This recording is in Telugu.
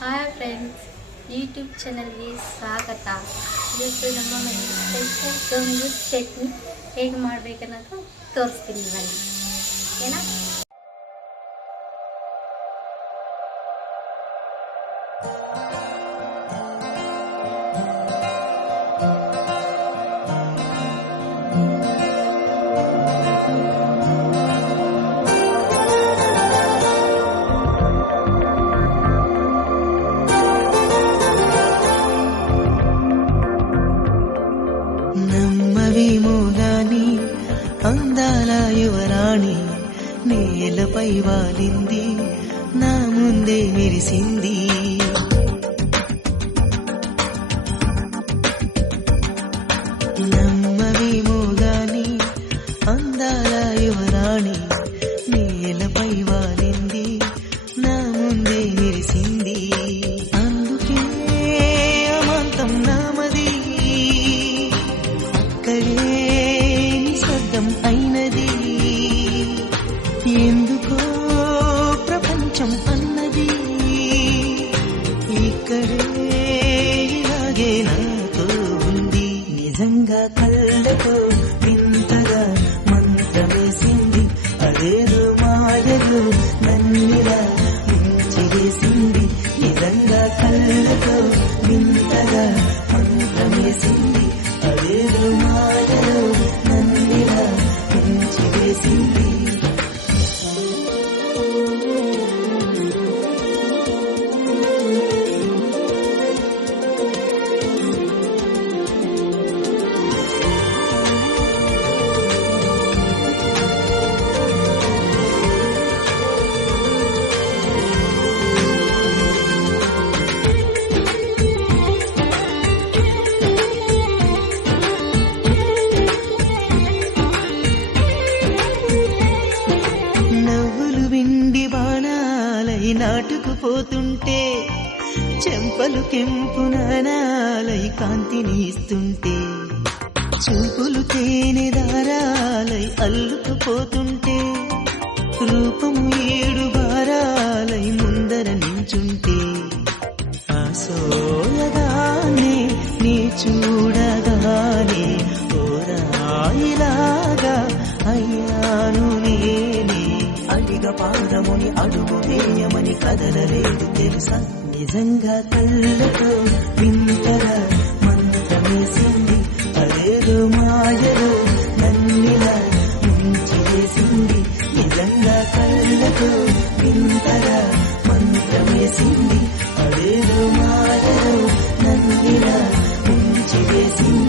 ಹಾಯ್ ಫ್ರೆಂಡ್ಸ್, ಯೂಟ್ಯೂಬ್ ಚಾನಲ್ಗೆ ಸ್ವಾಗತ. ಇವತ್ತು ನಮ್ಮ ಮನೆಯಲ್ಲಿ ಸ್ಪೆಷಲ್ ಗಂಗೂರ್ ಚಟ್ನಿ ಹೇಗೆ ಮಾಡಬೇಕನ್ನೋದು ತೋರಿಸ್ತೀನಿ ಬನ್ನಿ. ಓಕೆನಾ? మోగాని అందాల యువరాణి నేలపై వాలింది, నా ముందే మెరిసింది. నమ్మవి మోగాని అందాల యువరాణి నేలపై వాలింది, నా ముందే మెరిసింది. అందుకే అమాంతం నామది, అక్కడే నిశ్శబ్దం అయినది. ఎందుకో ప్రపంచం అన్నది ఇక్కడే ఇలాగే నాతో ఉంది. నిజంగా కళ్ళతో వింతగా మంత్రమేసింది, అదేదో మాయలో నన్నిలా ముంచివేసింది. నిజంగా కళ్ళతో వింతగా మంత్రమేసింది, అదేదో మాయలో నన్నిలా ముంచివేసింది. నవ్వులు విండి బాణాలై నాటుకుపోతుంటే, చెంపలు కెంపు నాణాలై కాంతిని ఇస్తుంటే, చూపులు తేనె దారాలై అల్లుకుపోతుంటే, రూపము ఏడు భారాలై ముందర నించుంటే, ఆసోయగానే నీ చూడగానే ఓరాయిలాగా అయ్యాను నేనే. అడిగ పాదముని అడుగు వేయమని కదలలేదు తెలుసా. నిజంగా కళ్ళతో వింతగా మంత్రమేసింది, అదేదో మాయలో నన్నిలా ముంచివేసింది. నిజంగా కళ్ళతో వింతగా మంత్రమేసింది, అదేదో మాయలో నన్నిలా ముంచివేసింది.